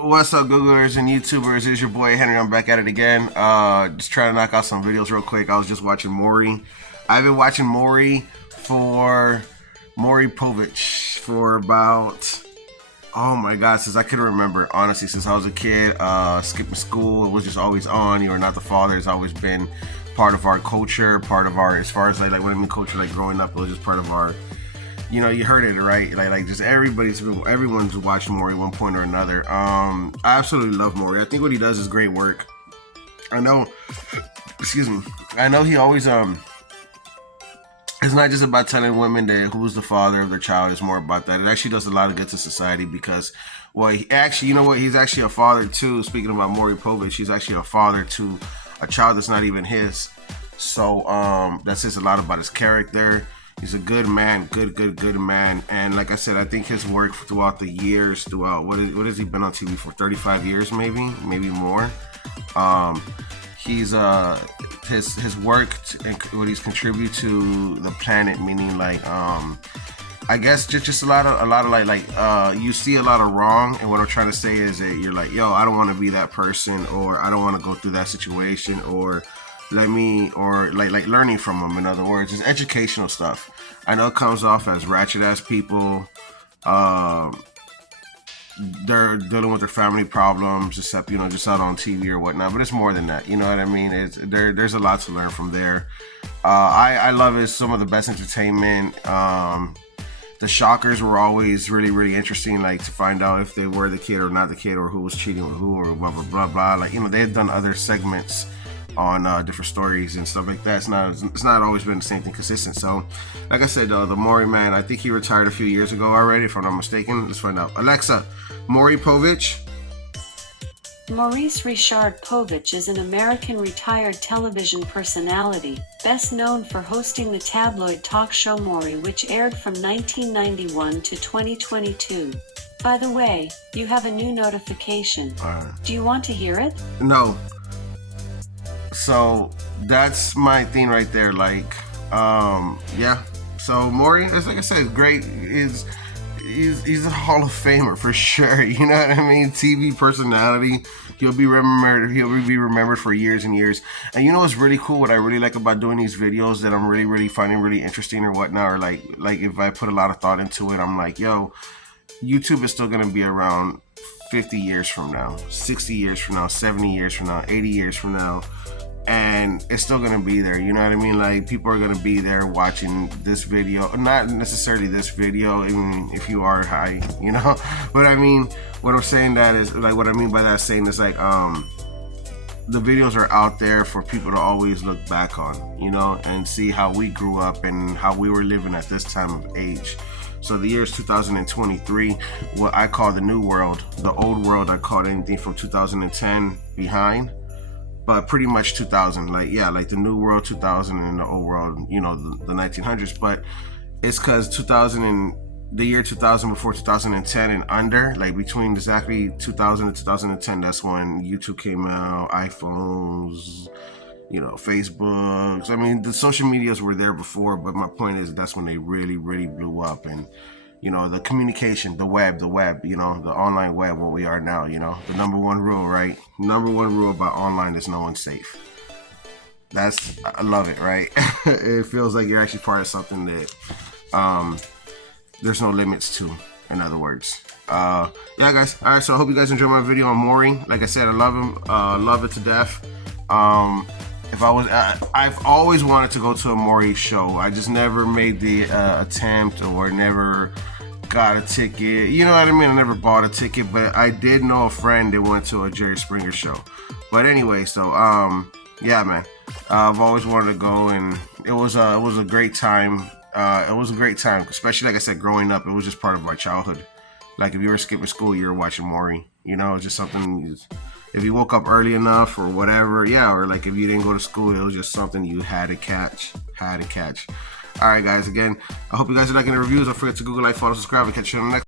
What's up, Googlers and YouTubers? It's your boy Henry. I'm back at it again. Just trying to knock out some videos real quick. I was just watching Maury. I've been watching Maury Povich for about, oh my god, since I can remember. Honestly, since I was a kid, skipping school, it was just always on. You are not the father. It's always been part of our culture, part of our, as far as like what I mean culture, like growing up, it was just part of our. You know, you heard it, right? Like just everyone's watching Maury one point or another. I absolutely love Maury. I think what he does is great work. I know, excuse me. I know he always it's not just about telling women that who's the father of their child. It's more about that. It actually does a lot of good to society because, well, he actually, you know what? He's actually a father too. Speaking about Maury Povich, he's actually a father to a child that's not even his. So that says a lot about his character. He's a good man, good man. And like I said, I think his work throughout the years, what has he been on TV for? 35 years, maybe more. He's his work and what he's contributed to the planet, meaning like I guess just a lot of like you see a lot of wrong, and what I'm trying to say is that you're like, yo, I don't want to be that person, or I don't want to go through that situation, or like learning from them. In other words, it's educational stuff. I know it comes off as ratchet ass people. They're dealing with their family problems, except, you know, just out on TV or whatnot. But it's more than that. You know what I mean? There's a lot to learn from there. I love it. Some of the best entertainment. The shockers were always really interesting, like to find out if they were the kid or not the kid, or who was cheating with who, or blah blah blah blah. Like, you know, they've done other segments on different stories and stuff like that. It's not always been the same thing consistent. So like I said, the Maury man, I think he retired a few years ago already, if I'm not mistaken. Let's find out. Alexa, Maury Povich. Maurice Richard Povich is an American retired television personality, best known for hosting the tabloid talk show Maury, which aired from 1991 to 2022. By the way, you have a new notification. Do you want to hear it? No. So that's my thing right there. Like, yeah. So Maury, as like I said, great. He's a Hall of Famer for sure. You know what I mean? TV personality. He'll be remembered. He'll be remembered for years and years. And you know what's really cool? What I really like about doing these videos that I'm really finding really interesting or whatnot, or like if I put a lot of thought into it, I'm like, yo, YouTube is still gonna be around 50 years from now, 60 years from now, 70 years from now, 80 years from now. And it's still gonna be there, you know what I mean? Like, people are gonna be there watching this video, not necessarily this video, even if you are high, you know. But I mean, what I'm saying that is, like, what I mean by that saying is like, the videos are out there for people to always look back on, you know, and see how we grew up and how we were living at this time of age. So the year is 2023, what I call the new world. The old world, I call anything from 2010 behind. But pretty much 2000, like, yeah, like the new world 2000 and the old world, you know, the 1900s. But it's because 2000 and the year 2000 before 2010 and under, like between exactly 2000 and 2010, that's when YouTube came out, iPhones, you know, Facebook. I mean, the social medias were there before, but my point is that's when they really blew up. And, you know, the communication, the web, you know, the online web, what we are now, you know, the number one rule, right? Number one rule about online is no one's safe. I love it, right? It feels like you're actually part of something that there's no limits to, in other words. Yeah, guys. All right, so I hope you guys enjoyed my video on Maury. Like I said, I love him, love it to death. If I was, I've always wanted to go to a Maury show. I just never made the attempt, or never got a ticket. You know what I mean? I never bought a ticket, but I did know a friend that went to a Jerry Springer show. But anyway, so yeah, man, I've always wanted to go, and it was a great time. It was a great time, especially like I said, growing up. It was just part of my childhood. Like, if you were skipping school, you were watching Maury. You know, it's just something. If you woke up early enough or whatever, yeah, or like if you didn't go to school, it was just something you had to catch. All right, guys. Again, I hope you guys are liking the reviews. Don't forget to Google, like, follow, subscribe, and catch you on the next.